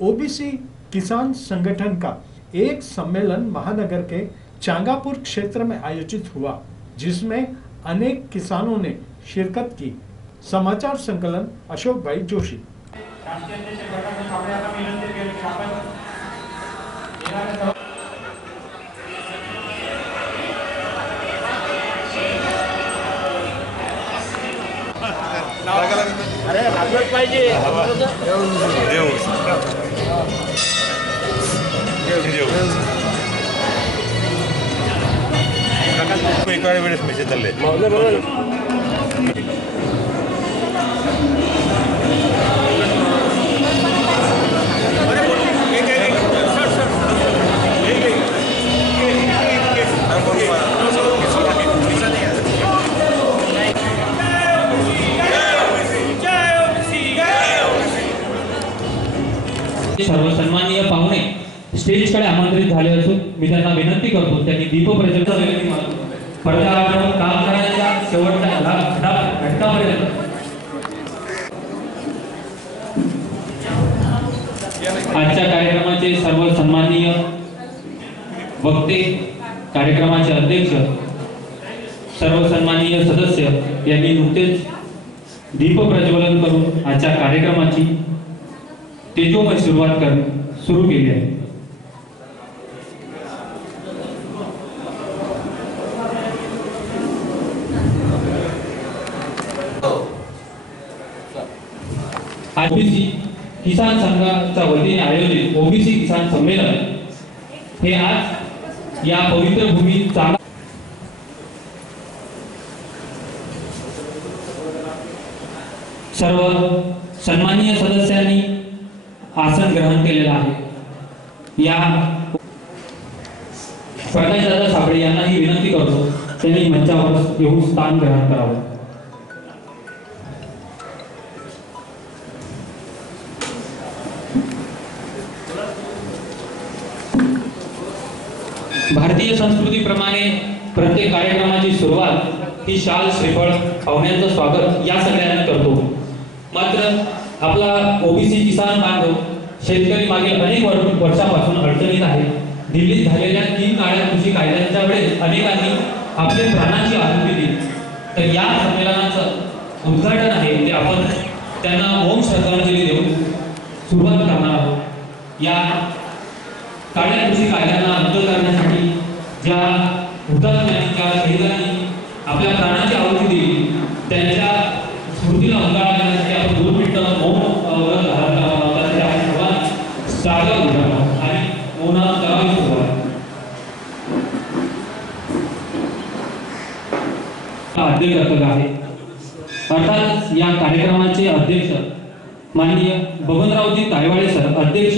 OBC किसान संगठन का एक सम्मेलन महानगर के चांगापुर क्षेत्र में आयोजित हुआ, जिसमें अनेक किसानों ने शिरकत की। समाचार संकलन अशोक भाई जोशी। अरे लागत पाहिजे एका वेळेस मेसेज चालले सर्व सन्माननीय पाहुणे स्टेजकडे आमंत्रित झाले असून मी त्यांना विनंती करतो त्यांनी दीप प्रज्वलन पडद्यावर काम करायच्या शेवटच्या घटकापर्यंत आजच्या कार्यक्रमाचे सर्व सन्माननीय वक्ते, कार्यक्रमाचे अध्यक्ष, सर्व सन्माननीय सदस्य यांनी नुकतेच दीप प्रज्वलन करून आजच्या कार्यक्रमाची तेजोमय सुरुवात सुरू केली आहे। ओबीसी किसान संघाच्या वतीने आयोजित ओबीसी किसान संमेलन हे आज या पवित्र भूमीत सर्व सन्माननीय सदस्यांनी आसन ग्रहण केलेलं आहे। या प्रकाशदादा साबळे यांनाही विनंती करतो त्यांनी मंचावर येऊन स्थान ग्रहण करावं। भारतीय संस्कृतीप्रमाणे प्रत्येक कार्यक्रमाची सुरुवात ही शाल श्रीफळ पाहुण्यांचं स्वागत या सगळ्यांना करतो। मात्र आपला ओबीसी किसान बांधव शेतकरी मागील अनेक वर्षापासून अडचणीत आहे। दिल्लीत झालेल्या 3 काळ्या कृषी कायद्यांच्या वेळेस अनेकांनी आपल्या प्राणाची आहुती दिली। तर या संमेलनाचं उद्घाटन आहे ते आपण त्यांना ओम श्रद्धांजली देऊन सुरुवात करणार आहोत। या काळ्या कृषी कायद्यांना रद्द करण्यासाठी ज्या हुतात्म्यांनी, ज्या शहीदांनी आपल्या प्राणाची आहुती दिली त्यांच्या स्मृतीला उजाळा करण्यासाठी आपण 2 मिनिटं मौन जागा उभारा आणि मौनात करावी सुरुवात। कर्तव्य आहे। अर्थात या कार्यक्रमाचे अध्यक्ष माननीय बबनरावजी तायवाळे सर, अध्यक्ष